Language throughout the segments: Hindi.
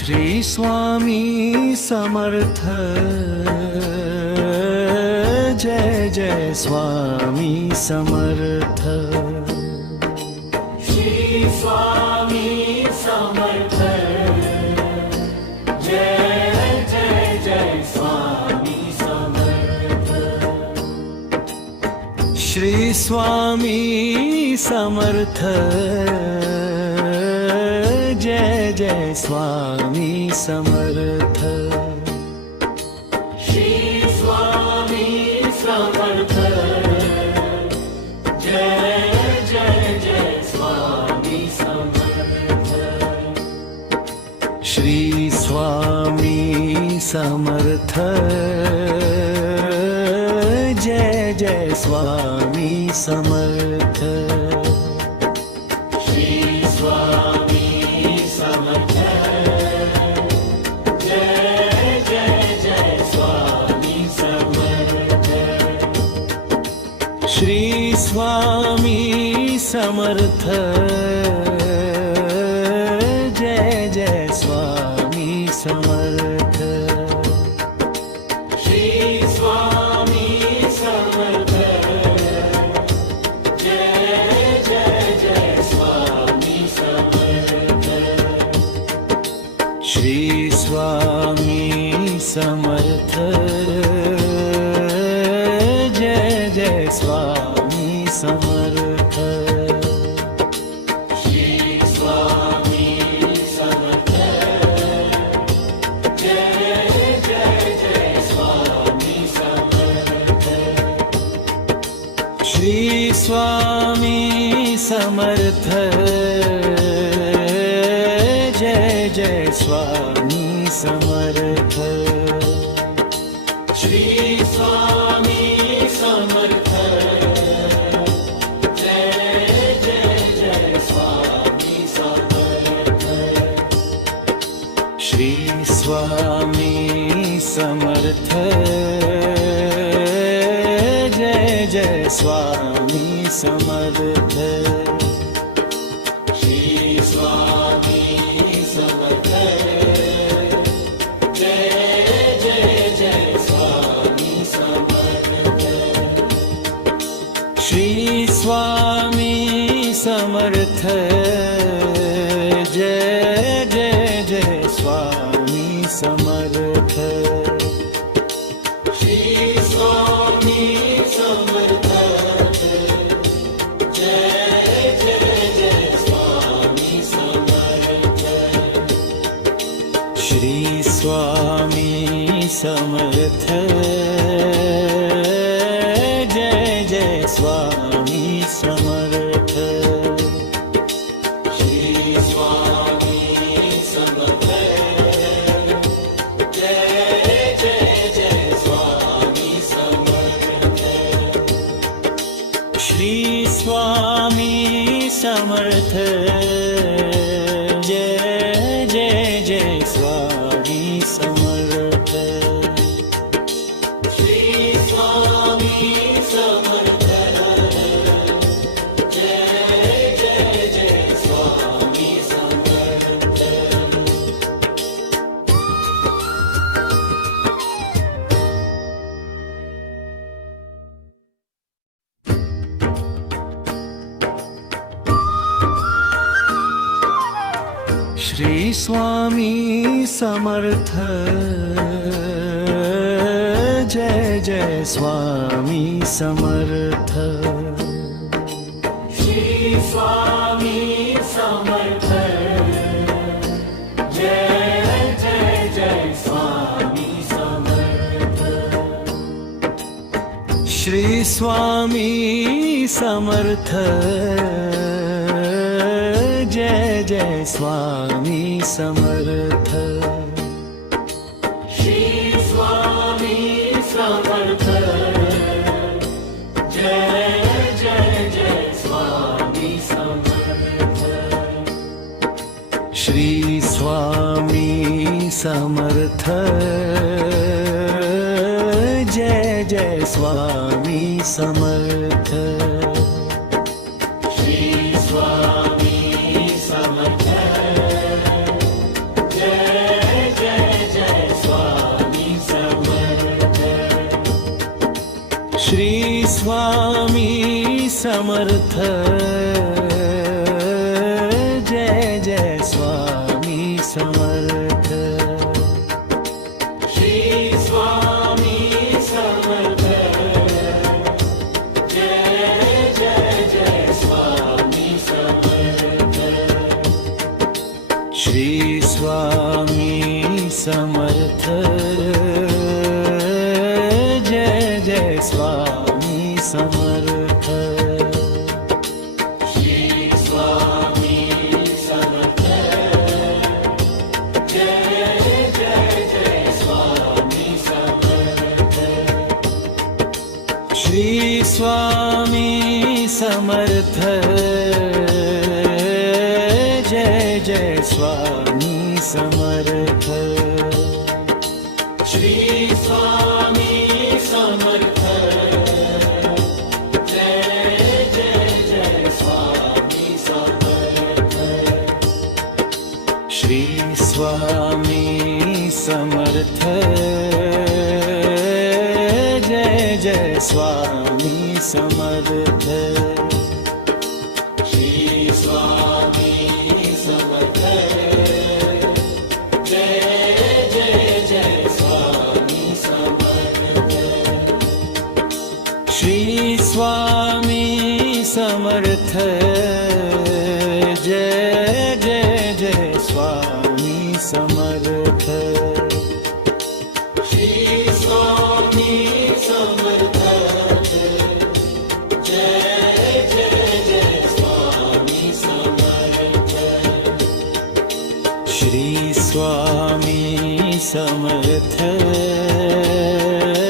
श्री स्वामी समर्थ जय जय स्वामी समर्थ। श्री स्वामी समर्थ जय जय जय स्वामी समर्थ। श्री स्वामी समर्थ जय जय स्वामी समर्थ। श्री स्वामी समर्थ जय जय जय स्वामी समर्थ। श्री स्वामी समर्थ जय जय स्वामी समर्थ। श्री स्वामी समर्थ जय जय स्वामी समर्थ। श्री स्वामी समर्थ जय जय जय स्वामी समर्थ। श्री स्वामी समर्थ जय जय स्वामी समर्थ। श्री स्वामी समर्थ जय जय जय स्वामी समर्थ। श्री स्वामी समर्थ जय जय स्वामी समर्थ। श्री स्वामी समर्थ जय जय जय स्वामी समर्थ। श्री स्वामी समर्थ जय जय स्वामी समर्थ। श्री स्वामी समर्थ जय जय जय स्वामी समर्थ। श्री स्वामी समर्थ जय जय जय स्वामी समर्थ। श्री स्वामी समर्थ जय जय जय स्वामी समर्थ। श्री स्वामी समर्थ जय जय स्वामी समर्थ। श्री स्वामी समर्थ जय जय जय स्वामी समर्थ। श्री स्वामी समर्थ जय जय जय स्वामी समर्थ। श्री स्वामी समर्थ जय जय जय स्वामी समर्थ। श्री स्वामी समर्थ जय जय स्वामी समर्थ। श्री स्वामी समर्थ जय जय जय स्वामी समर्थ। श्री स्वामी समर्थ जय जय स्वामी समर्थ। श्री स्वामी समर्थ जय जय जय स्वामी समर्थ। श्री स्वामी समर्थ जय जय स्वामी समर्थ। श्री स्वामी समर्थ जय समर्थ जय जय स्वामी समर्थ श्री स्वामी समर्थ जय जय जय स्वामी समर्थ श्री स्वामी समर्थ जय जय स्वामी समर्थ श्री स्वामी समर्थ जय जय जय स्वामी समर्थ श्री स्वामी समर्थ जय जय स्वामी समर्थ श्री स्वामी समर्थ जय जय जय स्वामी समर्थ श्री स्वामी समर्थ जय जय स्वामी समर्थ श्री स्वामी समर्थ जय जय जय स्वामी समर्थ श्री स्वामी समर्थ जय जय जय स्वामी समर्थ श्री स्वामी समर्थ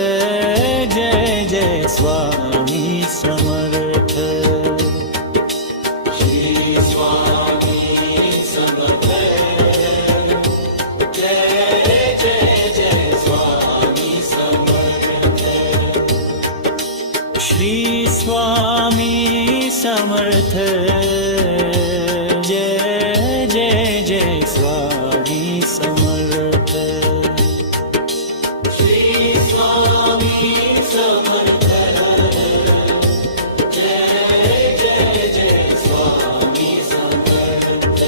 जय जय जय स्वामी समर्थ श्री स्वामी समर्थ जय जय स्वामी समर्थ श्री स्वामी समर्थ जय जय जय स्वामी समर्थ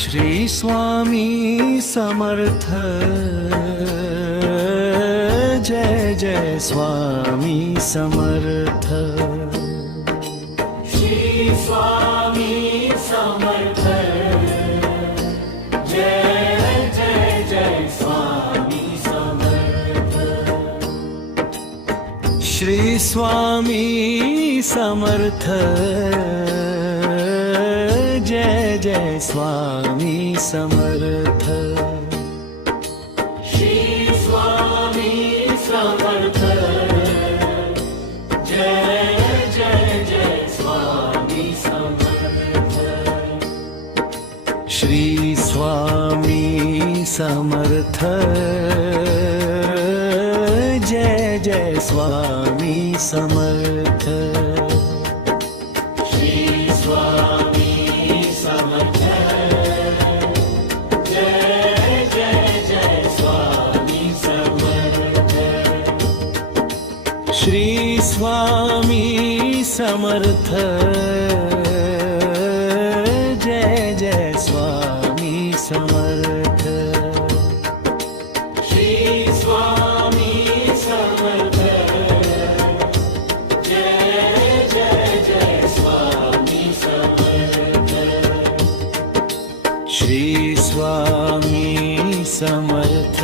श्री स्वामी समर्थ जय जय जय स्वामी समर्थ श्री स्वामी समर्थ जय जय जय स्वामी समर्थ श्री स्वामी समर्थ जय जय स्वामी समर्थ श्री स्वामी समर्थ जय जय जय स्वामी समर्थ श्री स्वामी समर्थ जय जय स्वामी समर्थ श्री स्वामी समर्थ जय जय जय स्वामी समर्थ श्री स्वामी समर्थ जय जय स्वामी समर्थ श्री स्वामी समर्थ जय जय जय स्वामी समर्थ श्री स्वामी समर्थ जय जय स्वामी समर्थ श्री स्वामी समर्थ जय जय जय स्वामी समर्थ श्री स्वामी समर्थ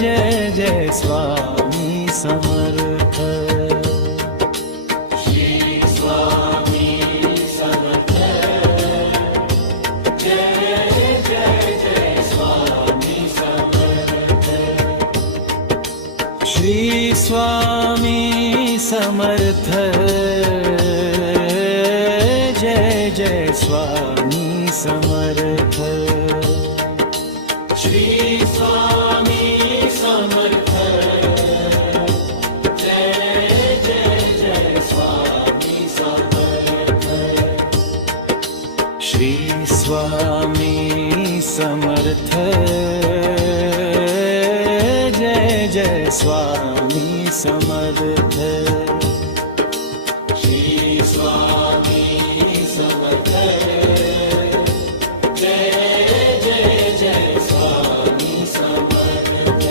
जय जय स्वामी समर्थ श्री स्वामी समर्थ जय जय जय स्वामी समर्थ श्री स्वामी समर्थ जय जय स्वामी समर्थ श्री स्वामी समर्थ जय जय जय स्वामी स्वामी समर्थ, जय जय स्वामी समर्थ। श्री स्वामी समर्थ, जय जय जय स्वामी समर्थ।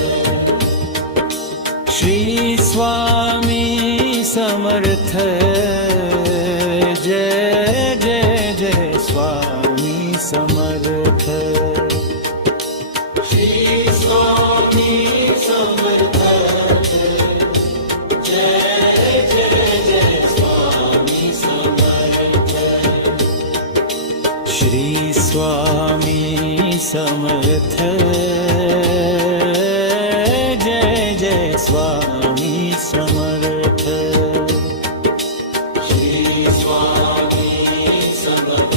श्री स्वामी समर्थ, जय जय जय स्वामी समर्थ। श्री स्वामी समर्थ, जय जय जय स्वामी समर्थ। श्री स्वामी समर्थ, जय जय स्वामी समर्थ। श्री स्वामी समर्थ,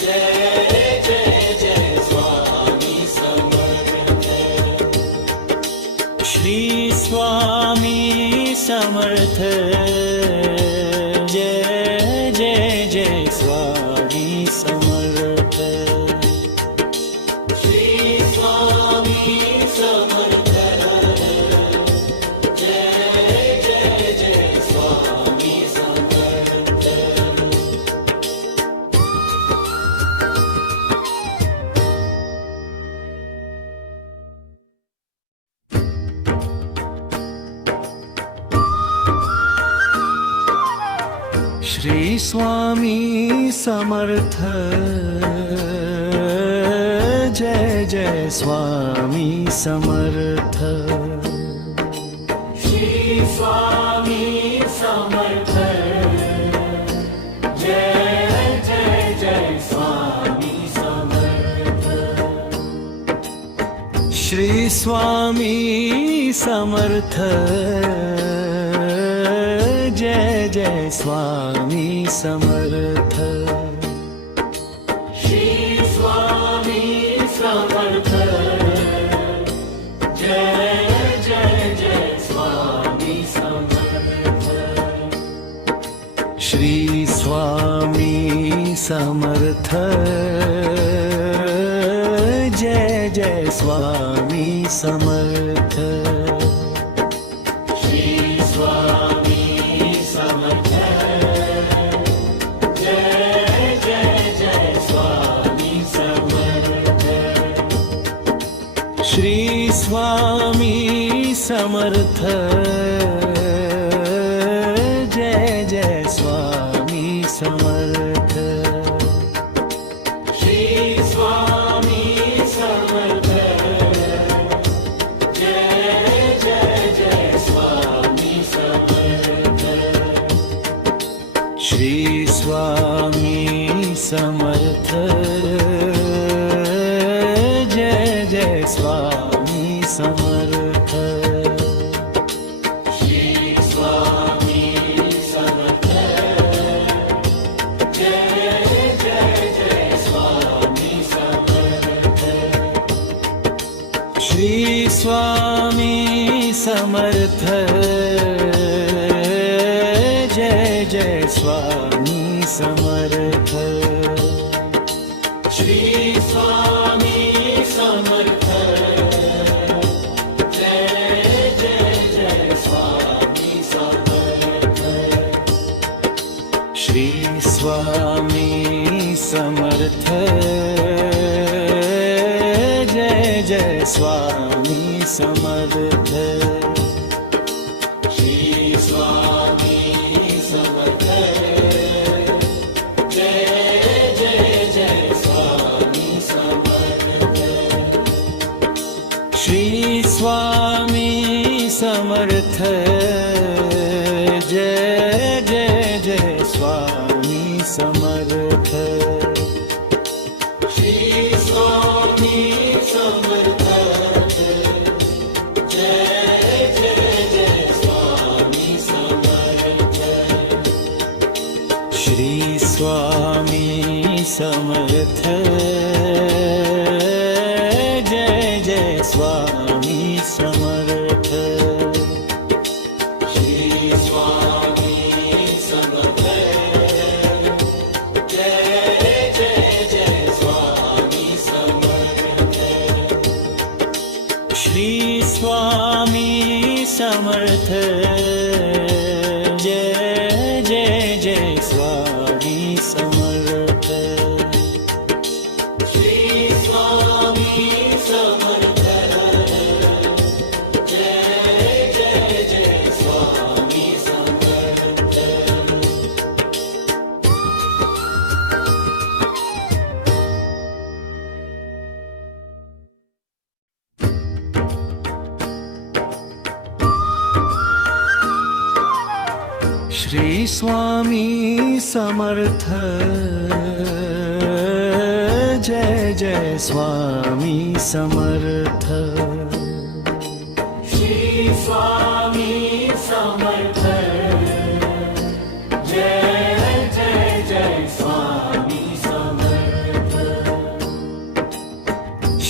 जय जय जय स्वामी समर्थ। श्री स्वामी समर्थ, जय जय जय स्वामी समर्थ। श्री स्वामी समर्थ, जय जय जय स्वामी समर्थ। श्री स्वामी समर्थ, जय जय स्वामी समर्थ। श्री स्वामी समर्थ, जय जय जय स्वामी समर्थ। श्री स्वामी समर्थ, जय जय स्वामी समर्थ। श्री स्वामी समर्थ, जय जय जय स्वामी समर्थ। श्री स्वामी समर्थ, जय जय स्वामी समर्थ। श्री स्वामी समर्थ, जय जय जय स्वामी समर्थ। श्री स्वामी समर्थ, जय जय स्वामी समर्थ। श्री स्वामी समर्थ, जय जय जय स्वामी समर्थ। श्री स्वामी समर्थ, जय जय स्वामी समर्थ। श्री स्वामी समर्थ, जय जय जय स्वामी समर्थ। श्री स्वामी समर्थ, जय जय स्वामी समर्थ। श्री स्वामी समर्थ, जय जय जय स्वामी समर्थ। श्री स्वामी समर्थ, जय जय स्वामी समर्थ। श्री स्वामी समर्थ, जय जय जय स्वामी समर्थ। श्री स्वामी समर्थ, जय जय जय स्वामी समर्थ। श्री स्वामी समर्थ, जय जय जय स्वामी समर्थ। श्री स्वामी समर्थ, जय जय स्वामी समर्थ। श्री स्वामी समर्थ, जय स्वामी समर्थ जय जय स्वामी समर्थ श्री स्वामी समर्थ जय जय जय स्वामी समर्थ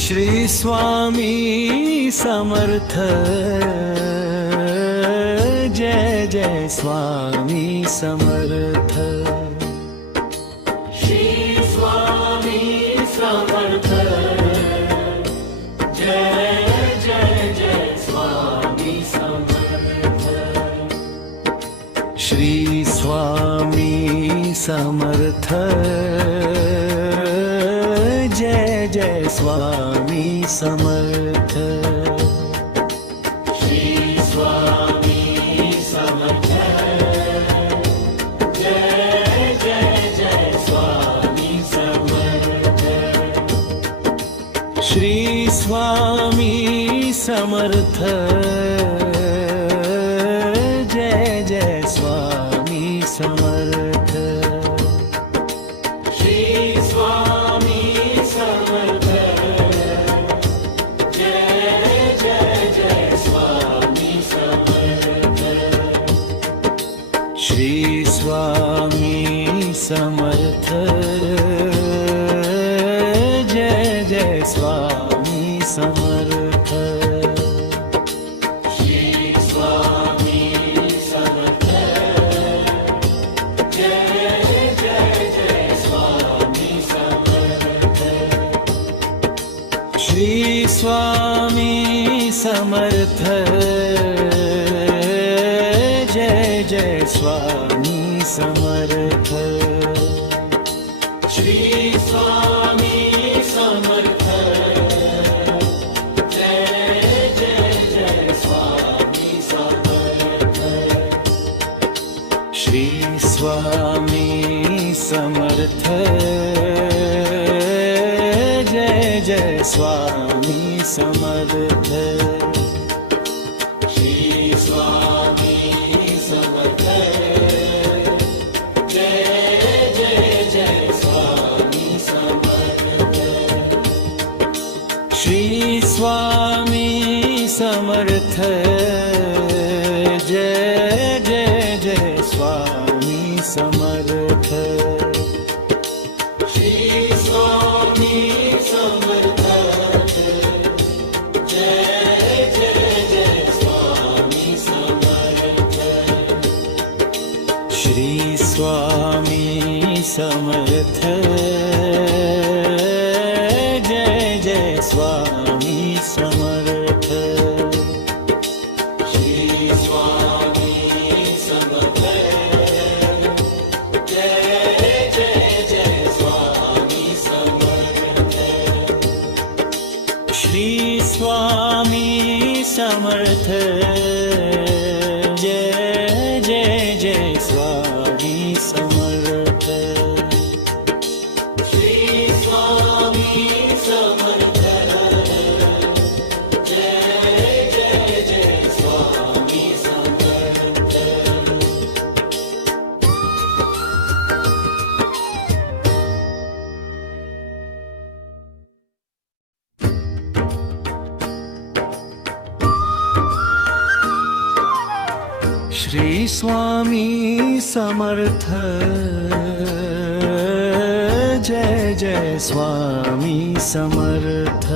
श्री स्वामी समर्थ जय जय स्वामी समर्थ श्री स्वामी समर्थ जय जय जय स्वामी समर्थ श्री स्वामी समर्थ जय जय स्वामी समर्थ श्री स्वामी समर्थ जय जय स्वामी समर्थ श्री स्वामी समर्थ जय जय जय स्वामी समर्थ श्री स्वामी समर्थ जय जय स्वामी समर्थ श्री स्वामी समर्थ जय जय जय स्वामी समर्थ श्री स्वामी समर्थ जय जय स्वामी समर्थ श्री स्वामी समर्थ जय जय जय स्वामी समर्थ श्री स्वामी समर्थ जय जय स्वामी समर्थ श्री स्वामी समर्थ जय जय जय स्वामी समर्थ श्री स्वामी समर्थ जय जय जय स्वामी समर्थ श्री स्वामी समर्थ जय जय जय स्वामी समर्थ श्री स्वामी समर्थ जय जय स्वामी समर्थ श्री स्वामी समर्थ जय जय जय स्वामी समर्थ श्री स्वामी समर्थ जय जय जय स्वामी समर्थ श्री स्वामी समर्थ जय जय जय स्वामी समर्थ श्री स्वामी समर्थ जय जय स्वामी समर्थ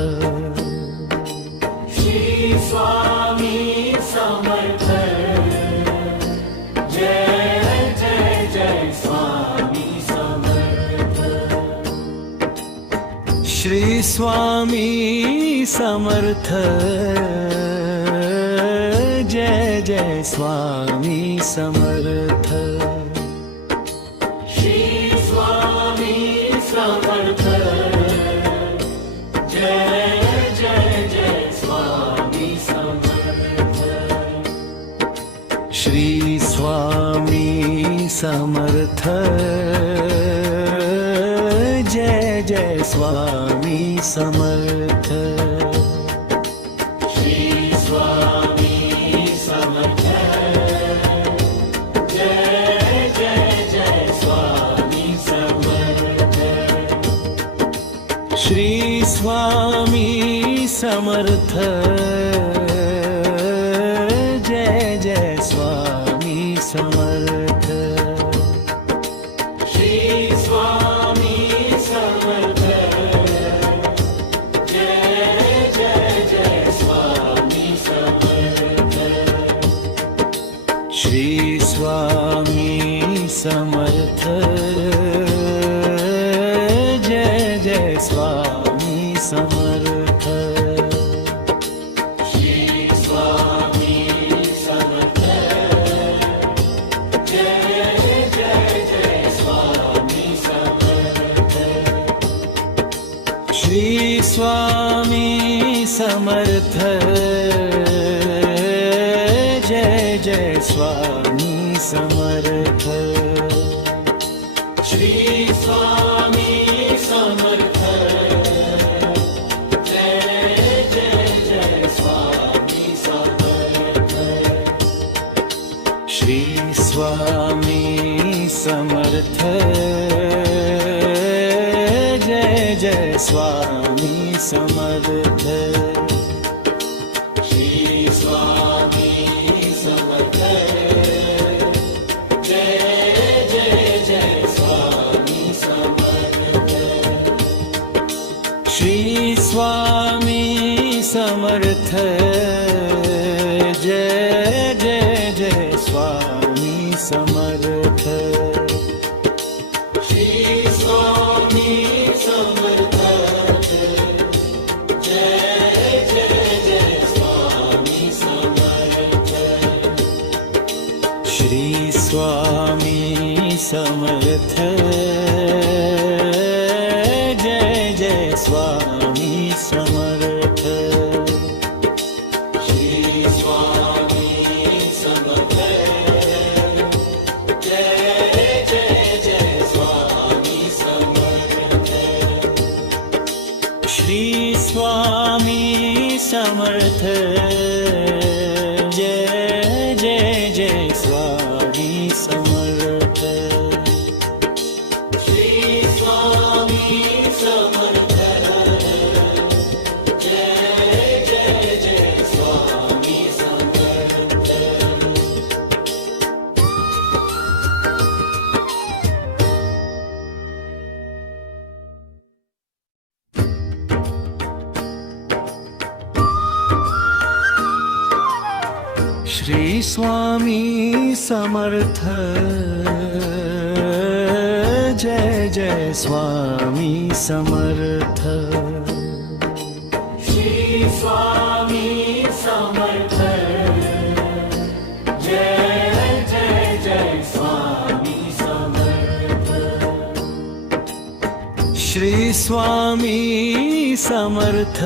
श्री स्वामी समर्थ जय जय जय स्वामी समर्थ श्री स्वामी समर्थ जय जय स्वामी समर्थ श्री स्वामी समर्थ जय जय जय स्वामी समर्थ श्री स्वामी समर्थ जय जय स्वामी समर्थ श्री स्वामी समर्थ जय स्वामी समर्थ जय जय स्वामी समर्थ श्री स्वामी समर्थ जय जय जय स्वामी समर्थ श्री स्वामी समर्थ जय जय स्वामी समर्थ श्री स्वामी समर्थ जय जय जय स्वामी समर्थ श्री स्वामी समर्थ जय जय स्वामी समर्थ श्री स्वामी समर्थ जय जय जय स्वामी समर्थ श्री स्वामी समर्थ जय जय स्वामी समर्थ श्री स्वामी समर्थ जय जय जय स्वामी समर्थ श्री स्वामी समर्थ जय जय जय स्वामी समर्थ श्री स्वामी समर्थ जय जय जय स्वामी समर्थ श्री स्वामी समर्थ जय जय स्वामी समर्थ श्री स्वामी समर्थ जय जय जय स्वामी समर्थ श्री स्वामी समर्थ जय जय जय स्वामी समर्थ श्री स्वामी समर्थ जय जय जय स्वामी समर्थ श्री स्वामी समर्थ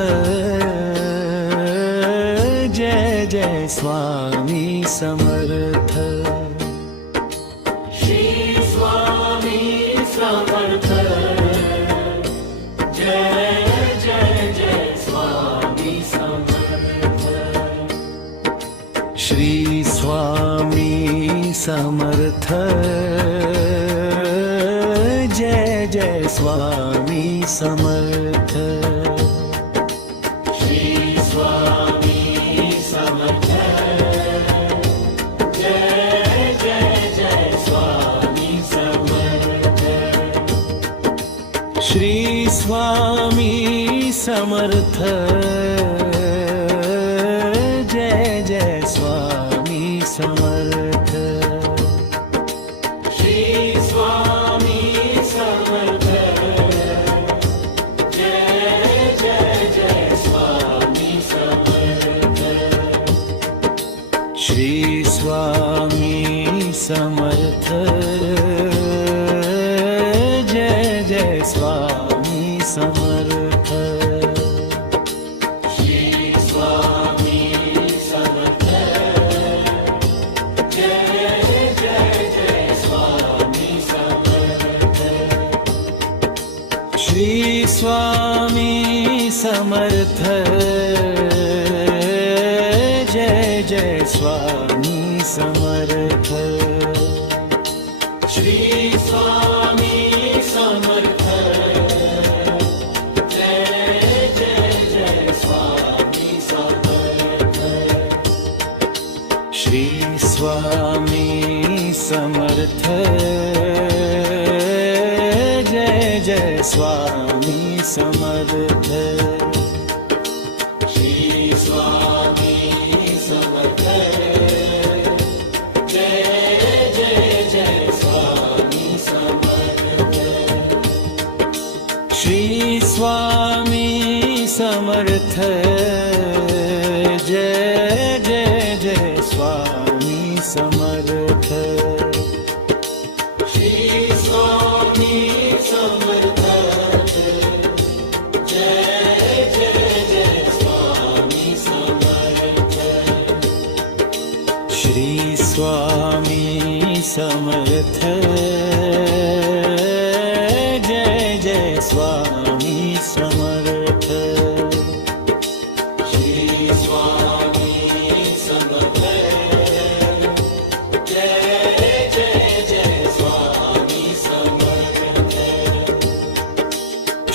जय जय स्वामी समर्थ श्री स्वामी समर्थ जय जय जय स्वामी समर्थ श्री स्वामी समर्थ जय जय स्वामी समर्थ श्री स्वामी समर्थ जय जय जय स्वामी समर्थ श्री स्वामी समर्थ जय जय स्वामी समर्थ श्री स्वामी समर्थ जय जय जय स्वामी समर्थ श्री स्वामी समर्थ जय जय स्वामी समर्थ श्री स्वामी समर्थ जय जय जय स्वामी समर्थ श्री स्वामी समर्थ जय जय स्वामी समर्थ श्री स्वामी समर्थ जय जय जय स्वामी समर्थ श्री स्वामी समर्थ जय जय स्वामी समर्थ श्री स्वामी समर्थ जय समर्थ जय जय स्वामी समर्थ श्री स्वामी समर्थ जय जय जय स्वामी समर्थ श्री स्वामी समर्थ जय जय जय स्वामी समर्थ श्री स्वामी समर्थ जय जय जय स्वामी समर्थ श्री स्वामी समर्थ जय जय स्वामी समर्थ श्री स्वामी समर्थ जय जय जय स्वामी समर्थ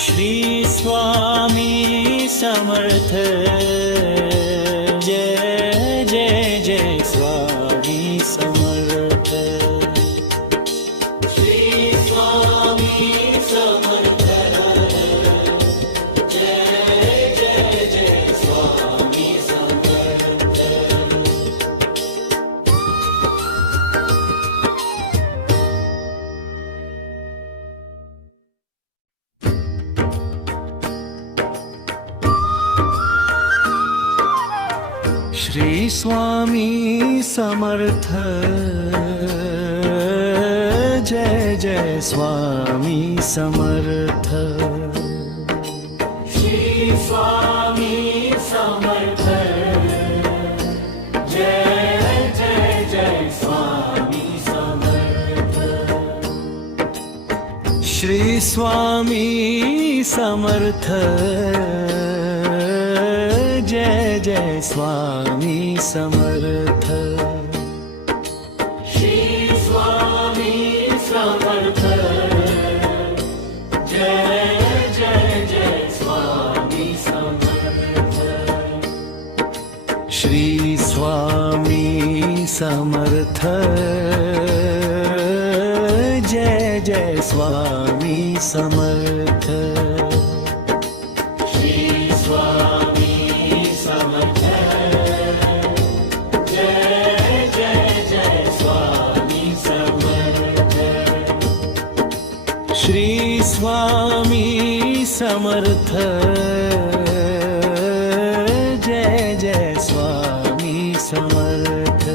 श्री स्वामी समर्थ जय जय जय स्वामी समर्थ श्री स्वामी समर्थ जय जय जय स्वामी समर्थ श्री स्वामी समर्थ जय जय स्वामी समर्थ श्री स्वामी समर्थ जय जय जय स्वामी समर्थ श्री स्वामी समर्थ जय जय स्वामी समर्थ श्री स्वामी समर्थ जय जय जय स्वामी समर्थ श्री स्वामी समर्थ जय जय स्वामी समर्थ श्री स्वामी समर्थ जय जय जय स्वामी समर्थ श्री स्वामी समर्थ जय जय स्वामी समर्थ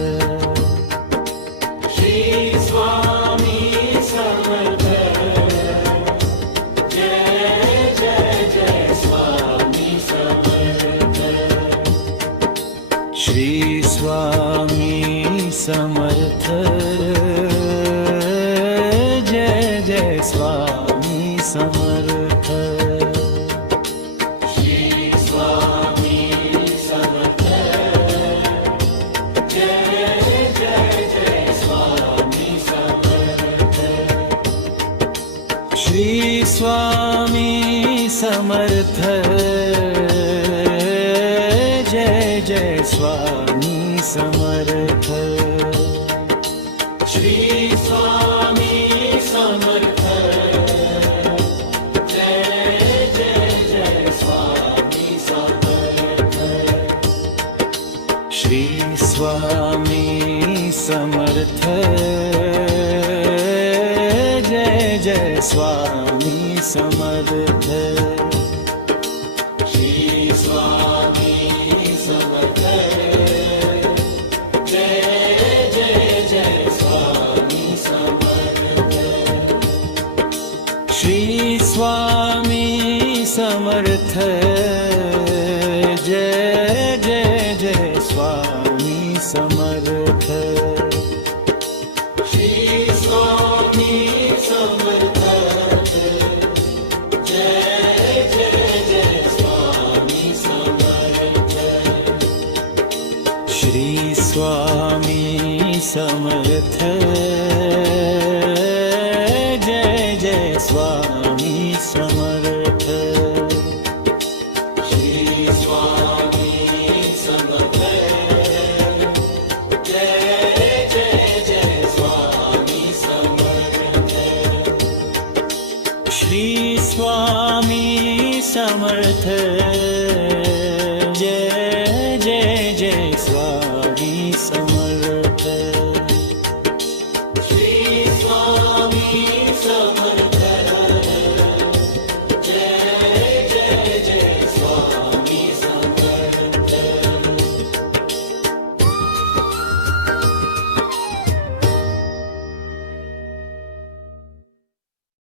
श्री स्वामी समर्थ जय जय जय स्वामी समर्थ श्री स्वामी समर्थ जय जय स्वामी समर्थ श्री स्वामी समर्थ जय जय जय स्वामी समर्थ श्री स्वामी समर्थ जय जय स्वामी समर्थ श्री स्वामी समर्थ जय जय जय स्वामी समर्थ श्री स्वामी समर्थ जय जय स्वामी समर्थ श्री स्वामी समर्थ जय जय जय स्वामी समर्थ श्री स्वामी समर्थ